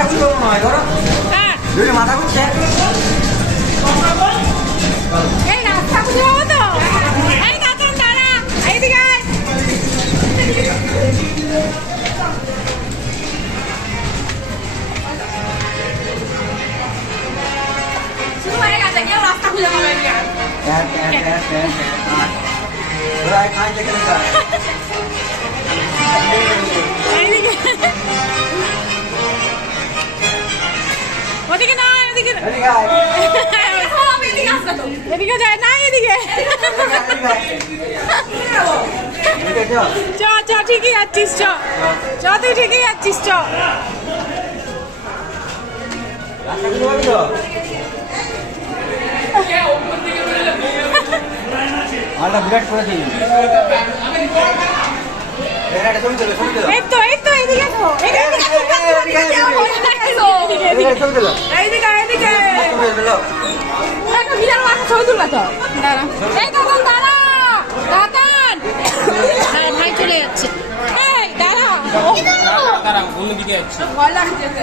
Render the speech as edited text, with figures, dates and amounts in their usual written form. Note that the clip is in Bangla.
মাথা ঘুরছে মনে হয়, ধরো দুটো মাথা ঘুরছে। এই রাস্তা খুঁজে পাবো তো? এই কাকান দাঁড়া, এইদিকে আয়। শুরু হয়ে গেছে, কেউ রাস্তা খুঁজে পাবে না। ধরো আয় খাই যেখানে খা। এইদিকে ওদিকে না, এদিকে এদিকে আয়। এদিকে যায় না, এদিকে এদিকে চল। চ চ ঠিকই যাচ্ছিস, চ চ, তুই ঠিকই যাচ্ছিস, চ। রাস্তা খুঁজে পাবি তো? আলটা বিরাট করেছি। একটা ছবি তোলো, ছবি তোলো। এই তো এদিকে তো, এদিকে এদিকে ছবি তোলো। এইদিকে ছবি তোলো। একটা বিড়াল বাচ্চা ছবি তুলবা তো, দাঁড়া। এই কাকান দাঁড়া, কাকান ভাই চলে যাচ্ছে। এই দাঁড়া, দাঁড়া অন্যদিকে যাচ্ছে। ভয় লাগছে।